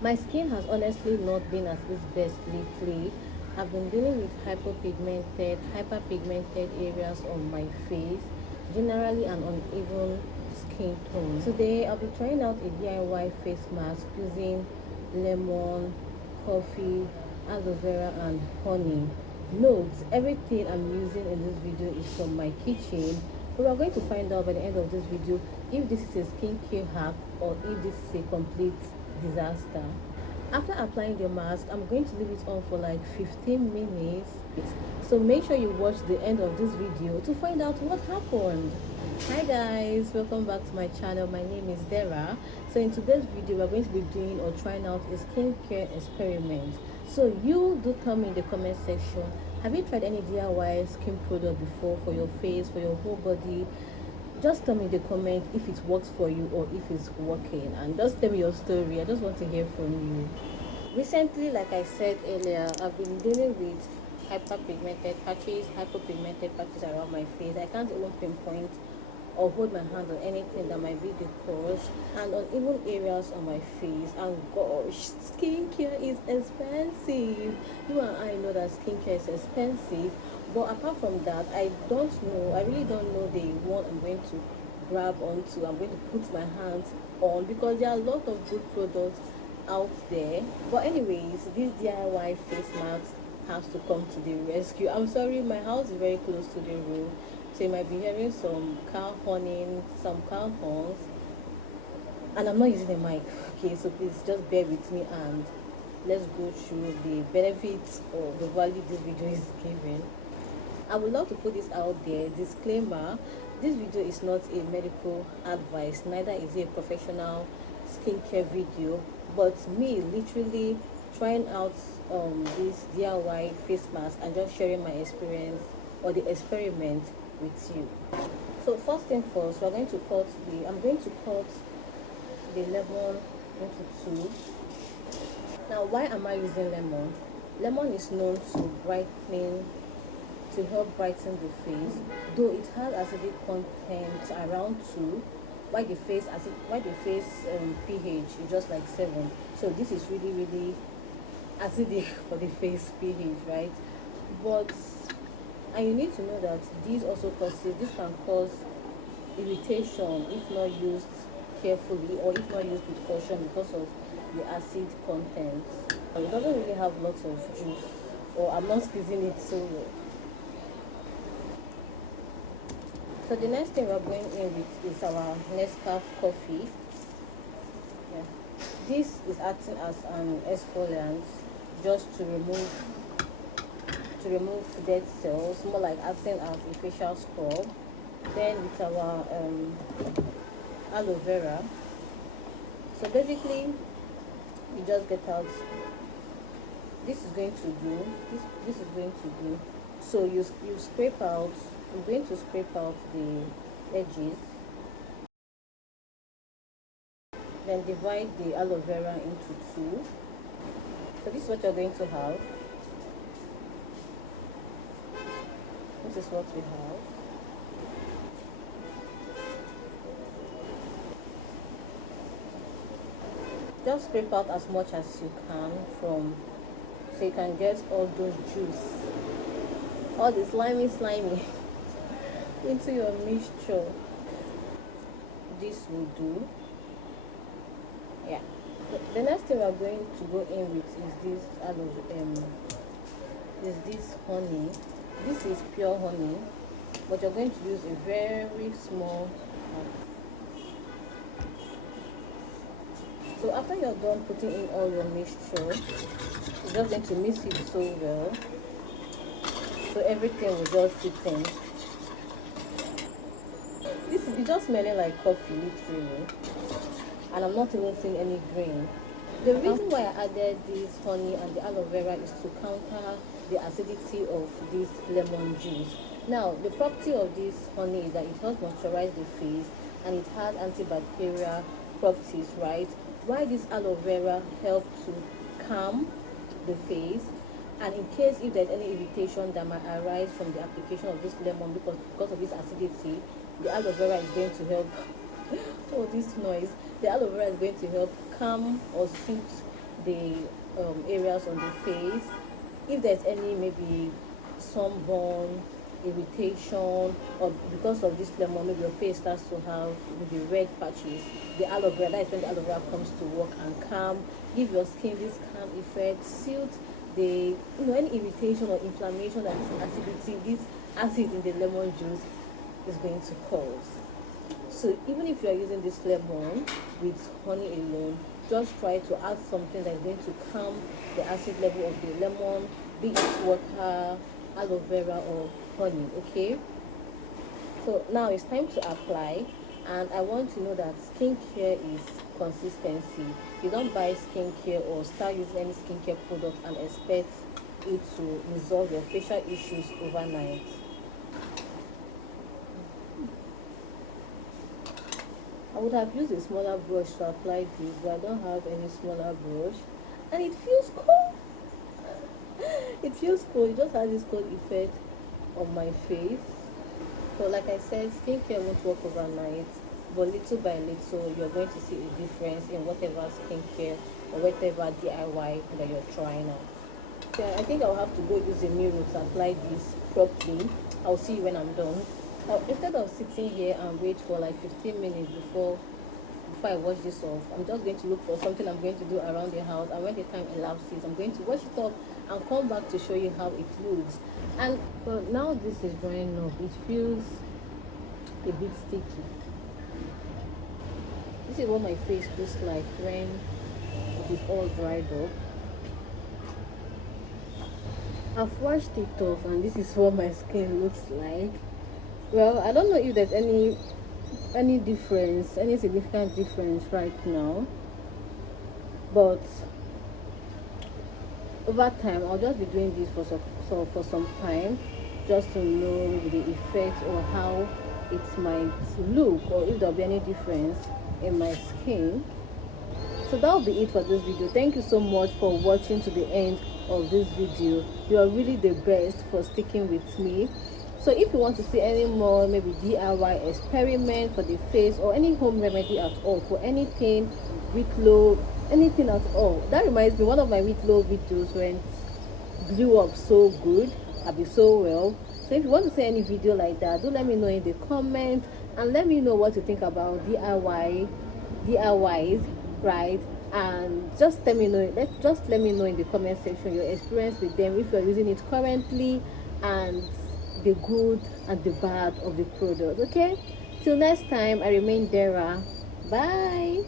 My skin has honestly not been at its best lately. I've been dealing with hyperpigmented areas on my face, generally an uneven skin tone. Today, I'll be trying out a DIY face mask using lemon, coffee, aloe vera, and honey. Note, everything I'm using in this video is from my kitchen, but we're going to find out by the end of this video if this is a skincare hack or if this is a complete disaster. After applying the mask, I'm going to leave it on for like 15 minutes. So make sure you watch the end of this video to find out what happened. Hi guys, welcome back to my channel. My name is Vera. So in today's video, we're going to be doing or trying out a skincare experiment. So you do tell me in the comment section, have you tried any DIY skin product before for your face, for your whole body? Just tell me in the comment if it works for you or if it's working, and just tell me your story. I just want to hear from you. Recently, like I said earlier, I've been dealing with hyperpigmented patches around my face. I can't even pinpoint or hold my hand on anything that might be the cause, and on even areas on my face. And gosh, skincare is expensive. You and I know that skincare is expensive, but apart from that, I really don't know the one I'm going to grab onto, I'm going to put my hands on, because there are a lot of good products out there. But anyways, this DIY face mask has to come to the rescue. I'm sorry, my house is very close to the road, so you might be hearing some car horning, some car horns, and I'm not using a mic. Okay, so please just bear with me and let's go through the benefits or the value this video is giving. I would love to put this out there. Disclaimer: this video is not a medical advice, neither is it a professional skincare video, but me literally trying out this DIY face mask and just sharing my experience or the experiment with you. So first thing first, I'm going to cut the lemon into two. Now, why am I using lemon? Lemon is known to help brighten the face, though it has acidic content around 2, why the face pH is just like 7. So this is really acidic for the face pH, right? But and you need to know that this can cause irritation if not used carefully or if not used with caution because of the acid content. It doesn't really have lots of juice, or I'm not squeezing it so well. So the next thing we're going in with is our Nescafe coffee. Yeah. This is acting as an exfoliant, just to remove dead cells, more like acting as a facial scrub. Then with our aloe vera. So basically, you just get out. This is going to do. This is going to do. So you scrape out. I'm going to scrape out the edges, then divide the aloe vera into 2. So this is what you're going to have. This is what we have. Just scrape out as much as you can so you can get all those juice, all the slimy into your mixture. This will do. Yeah. The next thing we're going to go in with is this honey. This is pure honey, but you're going to use a very small amount. So after you're done putting in all your mixture, you're just going to mix it so well so everything will just fit in. This is just smelling like coffee, literally, and I'm not even seeing any green. The reason why I added this honey and the aloe vera is to counter the acidity of this lemon juice. Now, the property of this honey is that it helps moisturize the face and it has antibacterial properties, right? While this aloe vera helps to calm the face, and in case if there's any irritation that might arise from the application of this lemon because of this acidity, the aloe vera is going to help oh, this noise. The aloe vera is going to help calm or soothe the areas on the face. If there's any maybe sunburn, irritation, or because of this lemon maybe your face starts to have maybe red patches, the aloe vera, that is when the aloe vera comes to work and calm, give your skin this calm effect, suit the any irritation or inflammation that this acidity, this acid in the lemon juice is going to cause. So even if you are using this lemon with honey alone, just try to add something that is going to calm the acid level of the lemon, be it water, aloe vera, or honey. Okay, so now it's time to apply, and I want to know that skincare is consistency. You don't buy skincare or start using any skincare product and expect it to resolve your facial issues overnight. I would have used a smaller brush to apply this, but I don't have any smaller brush, and it feels cool. It feels cool. It just has this cool effect on my face. So like I said, skincare won't work overnight, but little by little you're going to see a difference in whatever skincare or whatever DIY that you're trying out. Yeah, I think I'll have to go use a mirror to apply this properly. I'll see you when I'm done. Now, instead of sitting here and wait for like 15 minutes before I wash this off, I'm just going to look for something I'm going to do around the house, and when the time elapses, I'm going to wash it off and come back to show you how it looks. And well, now this is drying up, it feels a bit sticky. This is what my face looks like when it is all dried up. I've washed it off, and this is what my skin looks like. Well, I don't know if there's any difference, any significant difference right now, but over time I'll just be doing this for some time, just to know the effect or how it might look, or if there'll be any difference in my skin. So that'll be it for this video. Thank you so much for watching to the end of this video. You are really the best for sticking with me. So if you want to see any more maybe DIY experiment for the face, or any home remedy at all for anything with low, anything at all, that reminds me, one of my with low videos went blew up so good, I'll be so well. So if you want to see any video like that, do let me know in the comment, and let me know what you think about DIYs, right? And just let me know in the comment section your experience with them, if you're using it currently, and the good and the bad of the product. Okay, till next time, I remain Vera. Bye.